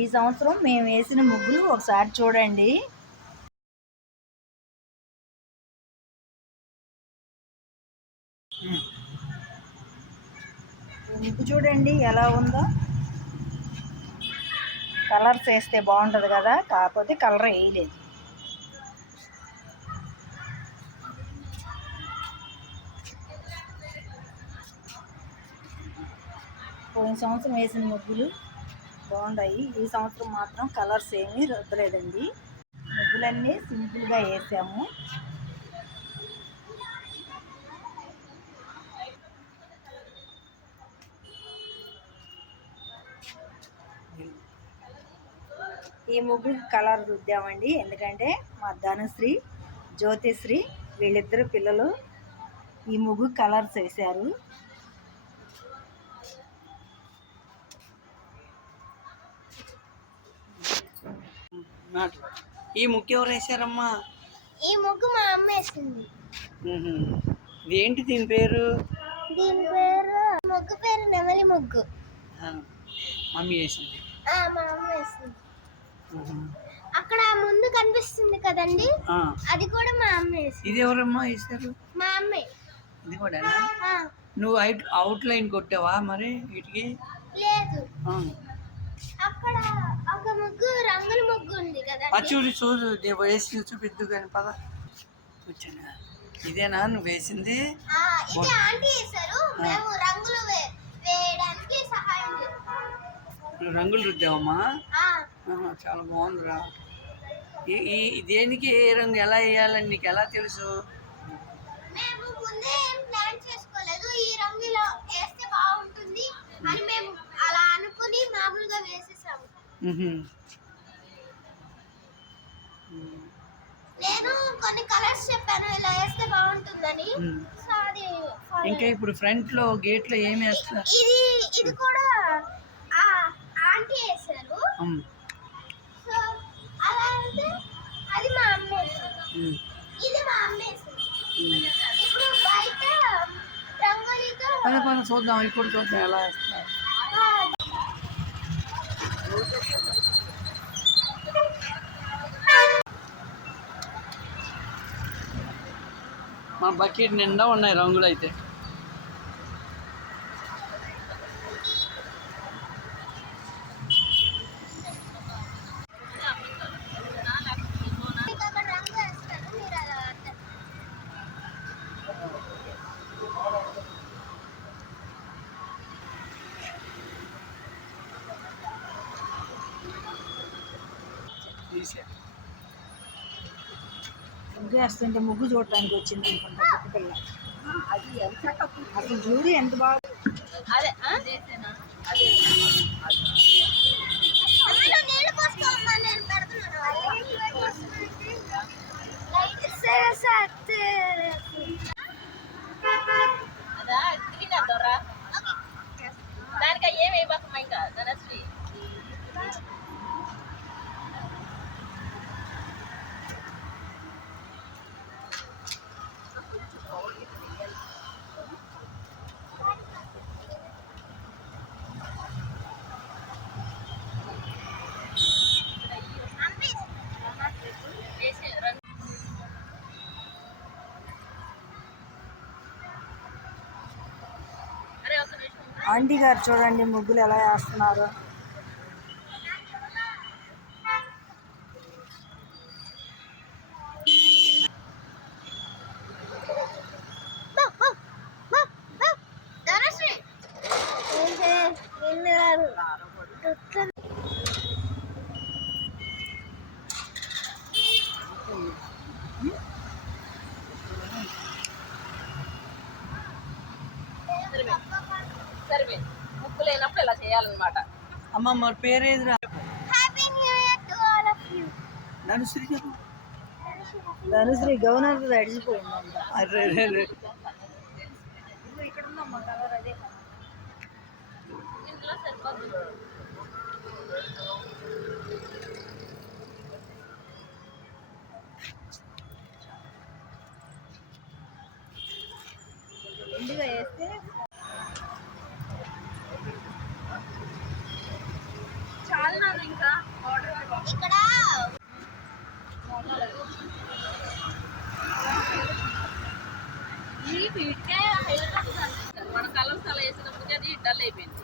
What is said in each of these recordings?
ఈ సంవత్సరం మేము వేసిన ముగ్గులు ఒకసారి చూడండి. ముగ్గు చూడండి ఎలా ఉందో. కలర్స్ వేస్తే బాగుంటుంది కదా, కాకపోతే కలర్ వేయలేదు. పోయిన సంవత్సరం వేసిన ముగ్గులు బాగున్నాయి. ఈ సంవత్సరం మాత్రం కలర్స్ ఏమీ రుద్దలేదండి. ముగ్గులన్నీ సింపుల్గా వేసాము. ఈ ముగ్గురు కలర్ రుద్దామండి, ఎందుకంటే మా ధనుశ్రీ, జ్యోతిశ్రీ వీళ్ళిద్దరు పిల్లలు ఈ ముగ్గు కలర్స్ వేశారు. ఈ ముగ్గు ఎవరు వేసారమ్మా? ఈ ముగ్గు మా అమ్మ వేసింది. ఏంటి దీని పేరు? దీని పేరు ముగ్గు పేరు నెమలి ముగ్గు. మమ్మీ వేసింది. మా అమ్మ వేసింది. అక్కడ ముందు కనిపిస్తుంది కదండి, అది కూడా మా అమ్మ వేసింది. ఇది ఎవరమ్మా వేసారు? మా అమ్మే. ఇది కూడా నువ్వు అవుట్ లైన్ కొట్టావా మరి వీటికి? లేదు, అక్కడ ఒక ముగ్గు రంగుల ముగ్గు ఉంది కదా. చూడు నేను వేసి చూపిద్దు కానీ పద. కూర్చోనా? ఇదేనా నువ్వు వేసింది? ఇది ఆంటీ వేశారు, మేము రంగులు వేయడానికి సహాయం చేస్తాం. రంగులు రుద్దామమ్మా? చాలా బాగుందిరా. దేనికి ఏ రంగు ఎలా వేయాలని నీకు ఎలా తెలుసు? మేము ముందే ఏం ప్లాన్ చేసుకోలేదు, ఈ రంగులో వేస్తే బాగుంటుంది అని మేము అలా అనుకుని మామూలుగా వేసేసాము. నేను కొన్ని కలర్స్ చెప్పాను ఇలా వేస్తే బాగుంటుందని. ఇంకా ఇప్పుడు ఫ్రంట్ లో గేట్ లో ఏమి వేస్తారు? ఇది కూడా ఆంటీ వేశారు. సో అలా అంటే అది మా అమ్మ వేశారు, ఇది మా అమ్మ వేశారు. ఇప్పుడు బయట రంగోలీతో చూద్దాం, ఇప్పుడు చూద్దాం ఎలా వేస్తారు. మా బకెట్ నిండా ఉన్నాయి రంగులు అయితే. ముగ్గు వేస్తుంటే ముగ్గు చూడటానికి వచ్చింది అనుకుంటా పిల్ల. అది ఎంత అసలు చూడు ఎంత బాగా. దానికి ఏమి ఇవ్వకమ్మా ఇంకా ధనశ్రీ. ఆంటీ గారు చూడండి ముగ్గులు ఎలా వేస్తున్నారు. సరే ముగ్గు లేనప్పుడు ఇలా చేయాలన్నమాట. అమ్మ మరి పేరేదిరా? ధనుశ్రీ గవర్నర్ అడిచిపోయిందంట. ఇక్కడ ఉందమ్మా కలర్ అదే ఇంట్లో సరిపోతుంది. ఎండుగా వేస్తే డల్ అయిపోయింది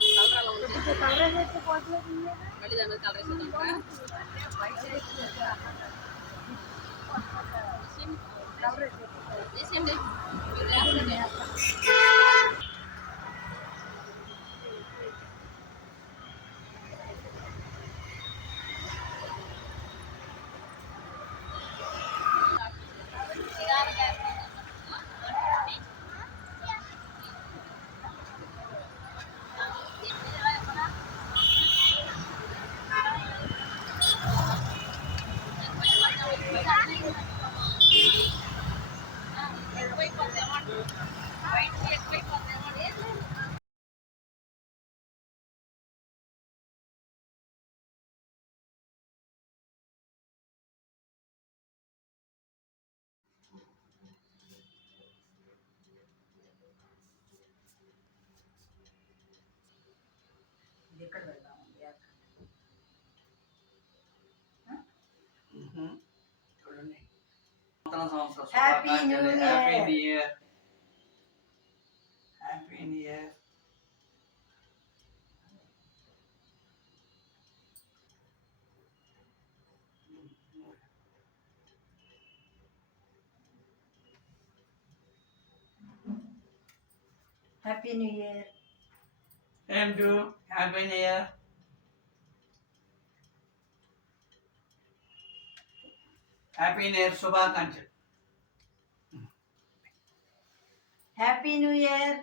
కలర్ అలా ఉంది కలర్ వేస్తే పోతుంది మళ్ళీ దాని మీద కలర్ వేసేయండి ఎక్కడ వెళ్దామండి చూడండి నూతన సంవత్సర Happy శుభాకాంక్షలు. New happy Year. New year happy new year happy new year same to happy new year happy new year శుభాకాంక్షలు హ్యాపీ న్యూ ఇయర్